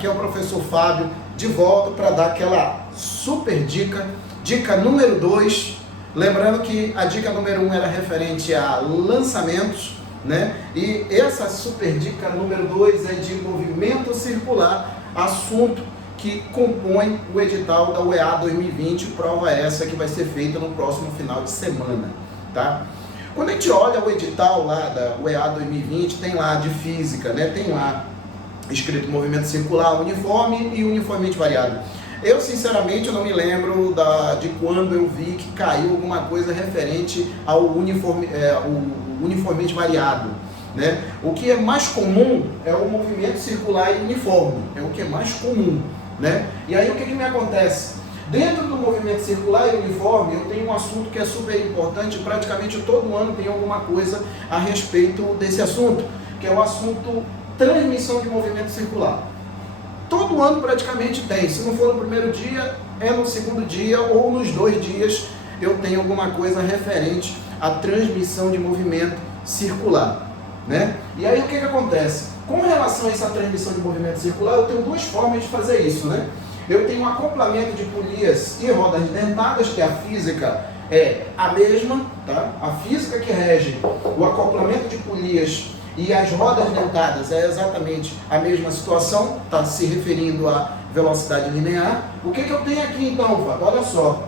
Aqui é o professor Fábio, de volta para dar aquela super dica, dica número 2. Lembrando que a dica número 1 era referente a lançamentos, né? E essa super dica número 2 é de movimento circular, assunto que compõe o edital da UEA 2020, prova essa que vai ser feita no próximo final de semana, tá? Quando a gente olha o edital lá da UEA 2020, tem lá de física, né? Tem lá escrito movimento circular uniforme e uniformemente variado. Eu, sinceramente, não me lembro de quando eu vi que caiu alguma coisa referente ao uniformemente variado, né? O que é mais comum é o movimento circular e uniforme, é o que é mais comum, né? E aí o que me acontece? Dentro do movimento circular e uniforme, eu tenho um assunto que é super importante, praticamente todo ano tem alguma coisa a respeito desse assunto, que é o assunto transmissão de movimento circular. Todo ano praticamente tem, se não for no primeiro dia, é no segundo dia ou nos 2 dias eu tenho alguma coisa referente à transmissão de movimento circular, né? E aí o que acontece? Com relação a essa transmissão de movimento circular, eu tenho 2 formas de fazer isso, né? Eu tenho um acoplamento de polias e rodas dentadas, que a física é a mesma, tá? A física que rege o acoplamento de polias e as rodas dentadas é exatamente a mesma situação, está se referindo à velocidade linear. O que eu tenho aqui então, Fábio? Olha só,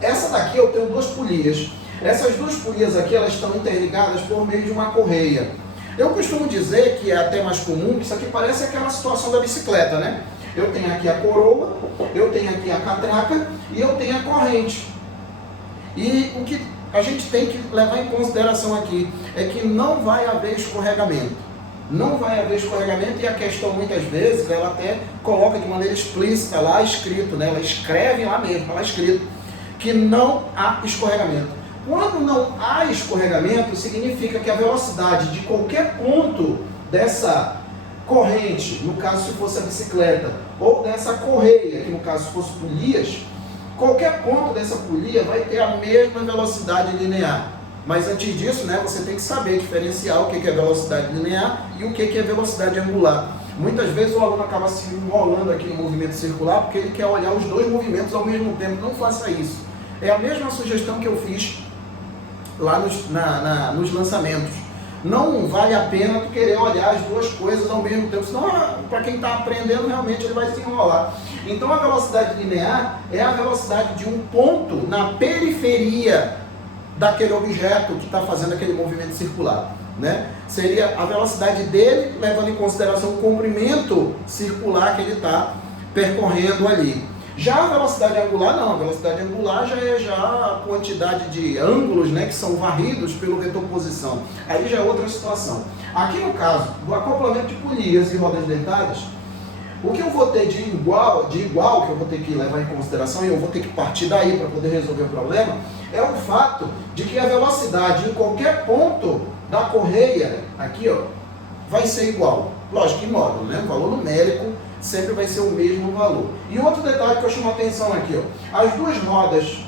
essa daqui eu tenho 2 polias. Essas 2 polias aqui, elas estão interligadas por meio de uma correia. Eu costumo dizer que é até mais comum, que isso aqui parece aquela situação da bicicleta, né? Eu tenho aqui a coroa, eu tenho aqui a catraca e eu tenho a corrente. E o que a gente tem que levar em consideração aqui é que não vai haver escorregamento. Não vai haver escorregamento, e a questão muitas vezes ela até coloca de maneira explícita lá escrito, né? Ela escreve lá mesmo, está lá escrito que não há escorregamento. Quando não há escorregamento, significa que a velocidade de qualquer ponto dessa corrente, no caso se fosse a bicicleta, ou dessa correia, que no caso se fosse polias, qualquer ponto dessa polia vai ter a mesma velocidade linear. Mas antes disso, né, você tem que saber diferenciar o que é velocidade linear e o que é velocidade angular. Muitas vezes o aluno acaba se enrolando aqui no movimento circular porque ele quer olhar os 2 movimentos ao mesmo tempo. Não faça isso. É a mesma sugestão que eu fiz lá nos lançamentos. Não vale a pena tu querer olhar as 2 coisas ao mesmo tempo, senão para quem está aprendendo realmente ele vai se enrolar. Então a velocidade linear é a velocidade de um ponto na periferia daquele objeto que está fazendo aquele movimento circular, né? Seria a velocidade dele, levando em consideração o comprimento circular que ele está percorrendo ali. Já a velocidade angular não, a velocidade angular já é a quantidade de ângulos, né, que são varridos pelo vetor posição. Aí já é outra situação. Aqui no caso do acoplamento de polias e rodas dentadas, o que eu vou ter de igual que eu vou ter que levar em consideração, e eu vou ter que partir daí para poder resolver o problema, é o fato de que a velocidade em qualquer ponto da correia, aqui ó, vai ser igual. Lógico que em módulo, né? O valor numérico sempre vai ser o mesmo valor. E outro detalhe que eu chamo a atenção aqui, ó, as 2 rodas,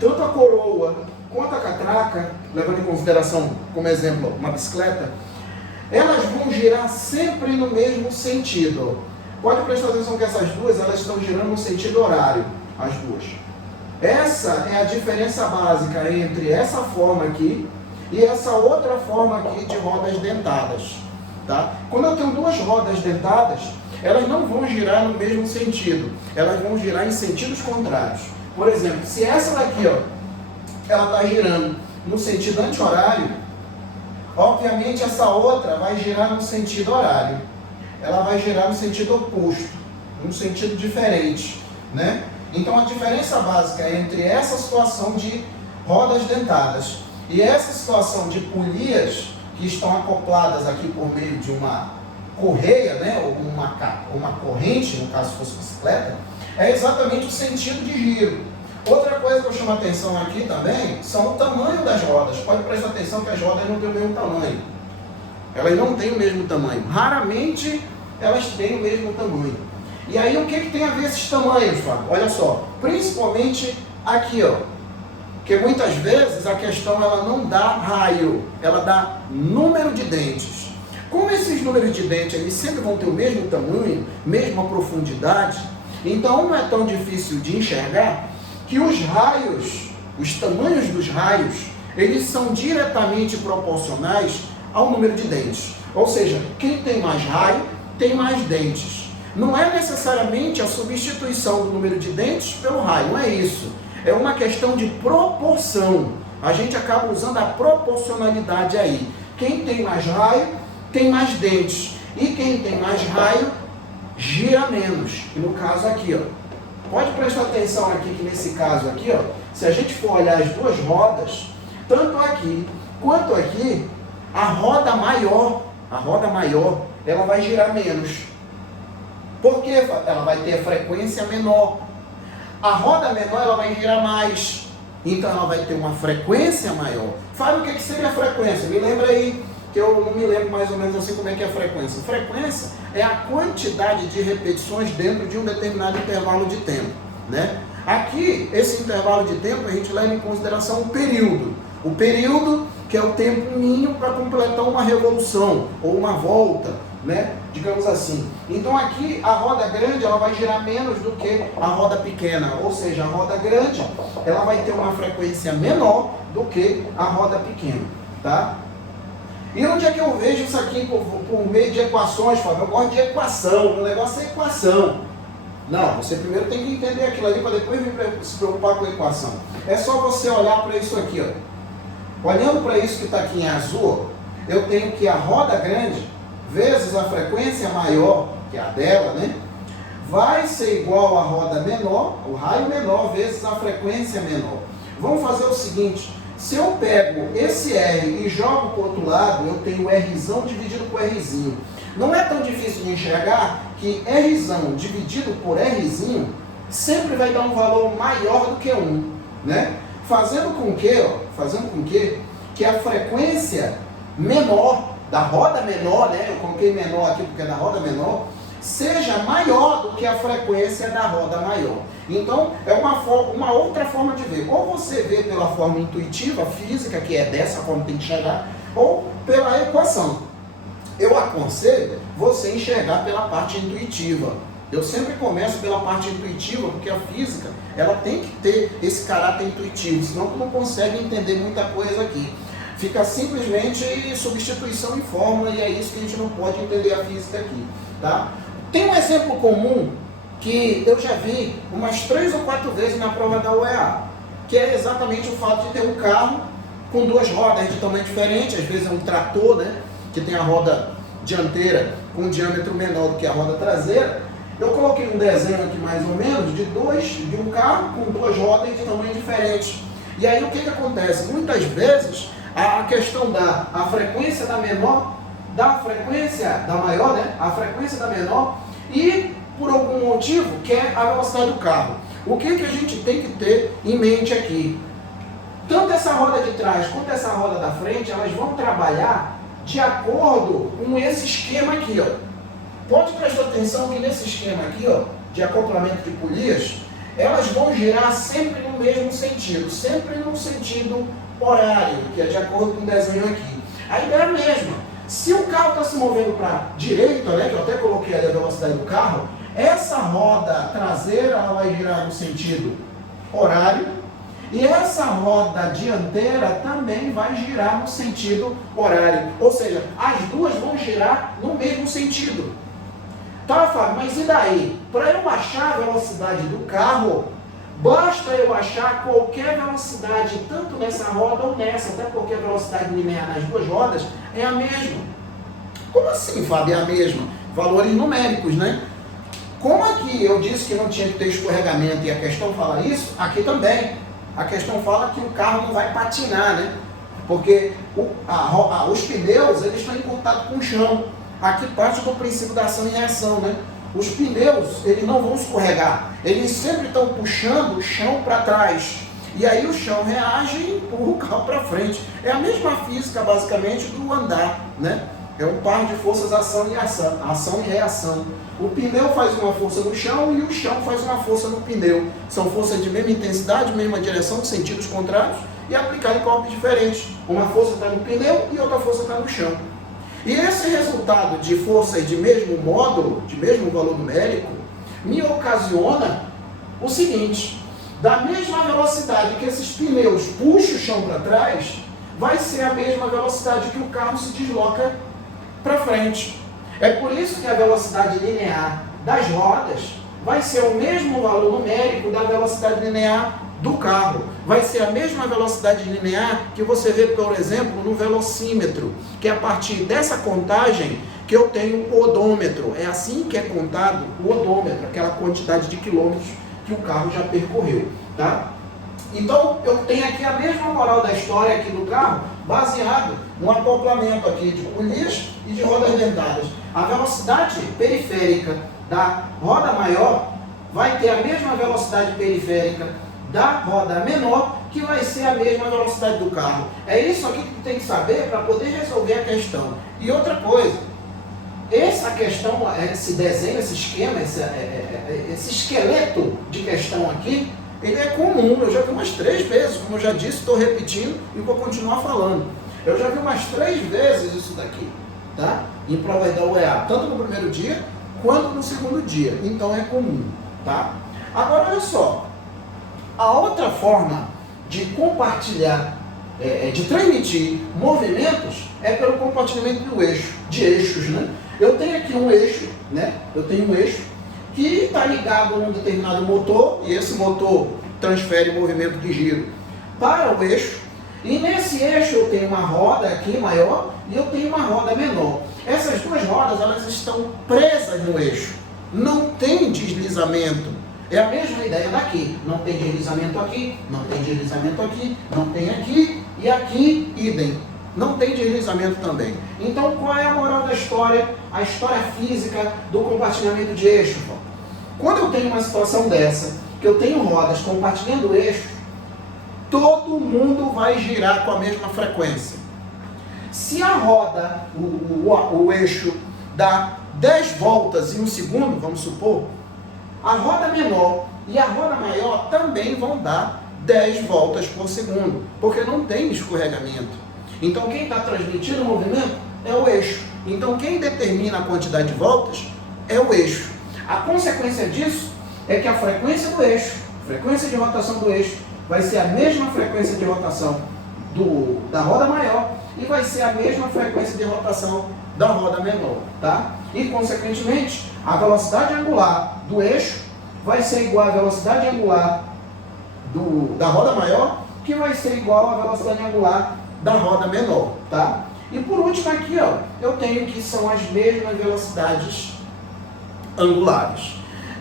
tanto a coroa quanto a catraca, levando em consideração como exemplo uma bicicleta, elas vão girar sempre no mesmo sentido. Pode prestar atenção que essas 2 elas estão girando no sentido horário, as 2. Essa é a diferença básica entre essa forma aqui e essa outra forma aqui de rodas dentadas, tá? Quando eu tenho 2 rodas dentadas, elas não vão girar no mesmo sentido, elas vão girar em sentidos contrários. Por exemplo, se essa daqui, ó, ela está girando no sentido anti-horário, obviamente essa outra vai girar no sentido horário. Ela vai girar no sentido oposto, num sentido diferente, né? Então a diferença básica entre essa situação de rodas dentadas e essa situação de polias que estão acopladas aqui por meio de uma correia, né, ou uma corrente, no caso se fosse bicicleta, é exatamente o sentido de giro. Outra coisa que eu chamo a atenção aqui também são o tamanho das rodas. Pode prestar atenção que as rodas não têm o mesmo tamanho. Elas não têm o mesmo tamanho. Raramente elas têm o mesmo tamanho. E aí o que tem a ver esses tamanhos, Fábio? Olha só, principalmente aqui, ó. Porque muitas vezes a questão ela não dá raio, ela dá número de dentes. Como esses números de dente eles sempre vão ter o mesmo tamanho, mesma profundidade, então não é tão difícil de enxergar que os raios, os tamanhos dos raios, eles são diretamente proporcionais ao número de dentes. Ou seja, quem tem mais raio, tem mais dentes. Não é necessariamente a substituição do número de dentes pelo raio, não é isso. É uma questão de proporção. A gente acaba usando a proporcionalidade aí. Quem tem mais raio, tem mais dentes. E quem tem mais raio, gira menos. E no caso aqui, ó, pode prestar atenção aqui que nesse caso aqui, ó, se a gente for olhar as duas rodas, tanto aqui quanto aqui, a roda maior, ela vai girar menos. Porque ela vai ter a frequência menor. A roda menor, ela vai girar mais. Então ela vai ter uma frequência maior. Fala o que seria a frequência. Me lembra aí, que eu não me lembro mais ou menos assim como é que é a frequência. Frequência é a quantidade de repetições dentro de um determinado intervalo de tempo, né? Aqui, esse intervalo de tempo, a gente leva em consideração o período. O período que é o tempo mínimo para completar uma revolução ou uma volta, né? Digamos assim. Então aqui a roda grande ela vai girar menos do que a roda pequena, ou seja, a roda grande ela vai ter uma frequência menor do que a roda pequena, tá? E onde é que eu vejo isso aqui por meio de equações, Fábio? Eu gosto de equação, o negócio é equação. Não, você primeiro tem que entender aquilo ali para depois vir se preocupar com a equação. É só você olhar para isso aqui, ó. Olhando para isso que está aqui em azul, eu tenho que a roda grande vezes a frequência maior, que é a dela, né? Vai ser igual à roda menor, o raio menor, vezes a frequência menor. Vamos fazer o seguinte, se eu pego esse R e jogo para o outro lado, eu tenho Rzão dividido por Rzinho. Não é tão difícil de enxergar que Rzão dividido por Rzinho sempre vai dar um valor maior do que 1, né? Fazendo com que a frequência menor, da roda menor, né? Eu coloquei menor aqui porque é da roda menor, seja maior do que a frequência da roda maior. Então, é uma outra forma de ver. Ou você vê pela forma intuitiva, física, que é dessa forma que tem que enxergar, ou pela equação. Eu aconselho você enxergar pela parte intuitiva. Eu sempre começo pela parte intuitiva, porque a física, ela tem que ter esse caráter intuitivo, senão tu não consegue entender muita coisa aqui. Fica simplesmente substituição em fórmula e é isso que a gente não pode entender a física aqui, tá? Tem um exemplo comum que eu já vi umas 3 ou 4 vezes na prova da UEA, que é exatamente o fato de ter um carro com duas rodas de tamanho diferente, às vezes é um trator, né, que tem a roda dianteira com um diâmetro menor do que a roda traseira. Eu coloquei um desenho aqui mais ou menos de um carro com duas rodas de tamanho diferente. E aí o que acontece? Muitas vezes a questão da frequência da menor, da frequência da maior, né? A frequência da menor e por algum motivo quer a velocidade do carro. O que a gente tem que ter em mente aqui? Tanto essa roda de trás quanto essa roda da frente, elas vão trabalhar de acordo com esse esquema aqui, ó. Pode prestar atenção que nesse esquema aqui, ó, de acoplamento de polias, elas vão girar sempre no mesmo sentido, sempre no sentido horário, que é de acordo com o desenho aqui. A ideia é a mesma. Se o carro está se movendo para a direita, né, que eu até coloquei ali a velocidade do carro, essa roda traseira ela vai girar no sentido horário e essa roda dianteira também vai girar no sentido horário. Ou seja, as duas vão girar no mesmo sentido. Tá, Fábio, mas e daí? Para eu achar a velocidade do carro, basta eu achar qualquer velocidade, tanto nessa roda ou nessa, até porque a velocidade linear nas duas rodas é a mesma. Como assim, Fábio, é a mesma? Valores numéricos, né? Como aqui eu disse que não tinha que ter escorregamento e a questão fala isso, aqui também. A questão fala que o carro não vai patinar, né? Porque os pneus, eles estão em contato com o chão. Aqui parte do princípio da ação e reação, né? Os pneus, eles não vão escorregar. Eles sempre estão puxando o chão para trás. E aí o chão reage e empurra o carro para frente. É a mesma física, basicamente, do andar, né? É um par de forças ação e reação. O pneu faz uma força no chão e o chão faz uma força no pneu. São forças de mesma intensidade, mesma direção, sentidos contrários e aplicadas em corpos diferentes. Uma força está no pneu e outra força está no chão. E esse resultado de força e de mesmo módulo, de mesmo valor numérico, me ocasiona o seguinte: da mesma velocidade que esses pneus puxam o chão para trás, vai ser a mesma velocidade que o carro se desloca para frente. É por isso que a velocidade linear das rodas vai ser o mesmo valor numérico da velocidade linear do carro. Vai ser a mesma velocidade linear que você vê, por exemplo, no velocímetro, que é a partir dessa contagem que eu tenho o odômetro. É assim que é contado o odômetro, aquela quantidade de quilômetros que o carro já percorreu, tá? Então, eu tenho aqui a mesma moral da história aqui do carro, baseado no acoplamento aqui de polias e de rodas dentadas. A velocidade periférica da roda maior vai ter a mesma velocidade periférica da roda menor, que vai ser a mesma velocidade do carro. É isso aqui que tu tem que saber para poder resolver a questão. E outra coisa, essa questão, esse desenho, esse esquema, esse esqueleto de questão aqui, ele é comum. Eu já vi umas 3 vezes, como eu já disse, estou repetindo e vou continuar falando. Eu já vi umas 3 vezes isso daqui, tá? Em provas da UEA, tanto no primeiro dia quanto no segundo dia. Então é comum, tá? Agora olha só, a outra forma de compartilhar, de transmitir movimentos é pelo compartilhamento do eixo, de eixos, né? Eu tenho aqui um eixo, né? Eu tenho um eixo que está ligado a um determinado motor, e esse motor transfere movimento de giro para o eixo, e nesse eixo eu tenho uma roda aqui maior e eu tenho uma roda menor. Essas duas rodas, elas estão presas no eixo, não tem deslizamento. É a mesma ideia daqui, não tem deslizamento aqui, não tem deslizamento aqui, não tem aqui, e aqui, idem, não tem deslizamento também. Então, qual é a moral da história, a história física do compartilhamento de eixo? Quando eu tenho uma situação dessa, que eu tenho rodas compartilhando eixo, todo mundo vai girar com a mesma frequência. Se a roda, o eixo, dá 10 voltas em um segundo, vamos supor, a roda menor e a roda maior também vão dar 10 voltas por segundo, porque não tem escorregamento. Então quem está transmitindo o movimento é o eixo. Então quem determina a quantidade de voltas é o eixo. A consequência disso é que a frequência do eixo, frequência de rotação do eixo, vai ser a mesma frequência de rotação da roda maior e vai ser a mesma frequência de rotação da roda menor, tá? E, consequentemente, a velocidade angular do eixo vai ser igual à velocidade angular da roda maior, que vai ser igual à velocidade angular da roda menor, tá? E por último aqui, ó, eu tenho que são as mesmas velocidades angulares.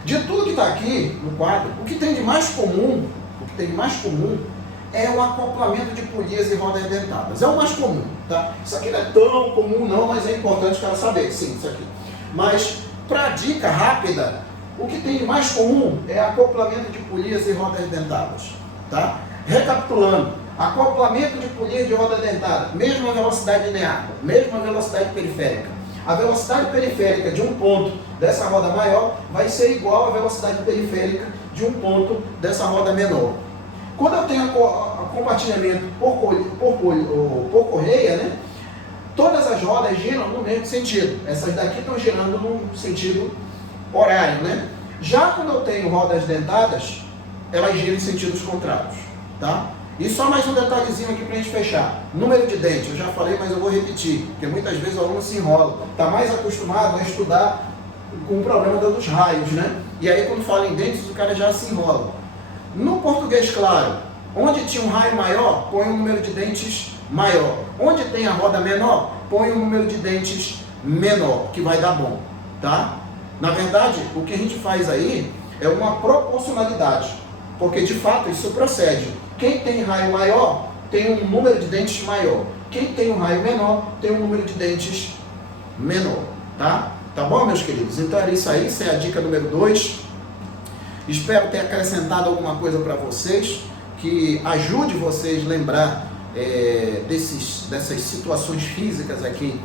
De tudo que está aqui no quadro, o que tem de mais comum, é o acoplamento de polias e rodas dentadas. É o mais comum, tá? Isso aqui não é tão comum não, mas é importante o cara saber, sim, isso aqui. Mas, para dica rápida, o que tem de mais comum é acoplamento de polias e rodas dentadas, tá? Recapitulando, acoplamento de polias de roda dentada, mesma velocidade linear, mesma velocidade periférica. A velocidade periférica de um ponto dessa roda maior vai ser igual à velocidade periférica de um ponto dessa roda menor. Quando eu tenho compartilhamento por correia, né, todas as rodas giram no mesmo sentido. Essas daqui estão girando no sentido horário, né? Já quando eu tenho rodas dentadas, elas giram em sentidos contrários, tá? E só mais um detalhezinho aqui para a gente fechar. Número de dentes, eu já falei, mas eu vou repetir, porque muitas vezes o aluno se enrola. Está mais acostumado a estudar com o problema dos raios, né? E aí quando fala em dentes, o cara já se enrola. No português claro, onde tinha um raio maior, põe um número de dentes maior. Onde tem a roda menor, põe um número de dentes menor, que vai dar bom, tá? Na verdade, o que a gente faz aí é uma proporcionalidade, porque de fato isso procede. Quem tem raio maior, tem um número de dentes maior. Quem tem um raio menor, tem um número de dentes menor, tá? Tá bom, meus queridos? Então era isso aí, essa é a dica número 2. Espero ter acrescentado alguma coisa para vocês, que ajude vocês a lembrar dessas situações físicas aqui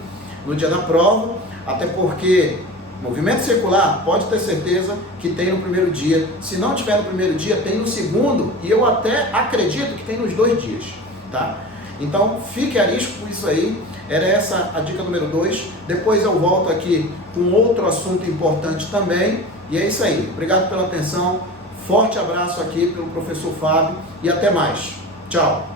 no dia da prova, até porque movimento circular, pode ter certeza que tem no primeiro dia. Se não tiver no primeiro dia, tem no segundo, e eu até acredito que tem nos 2 dias, tá? Então, fique a risco com isso aí. Era essa a dica número 2. Depois eu volto aqui com outro assunto importante também. E é isso aí. Obrigado pela atenção. Forte abraço aqui pelo professor Fábio e até mais. Tchau.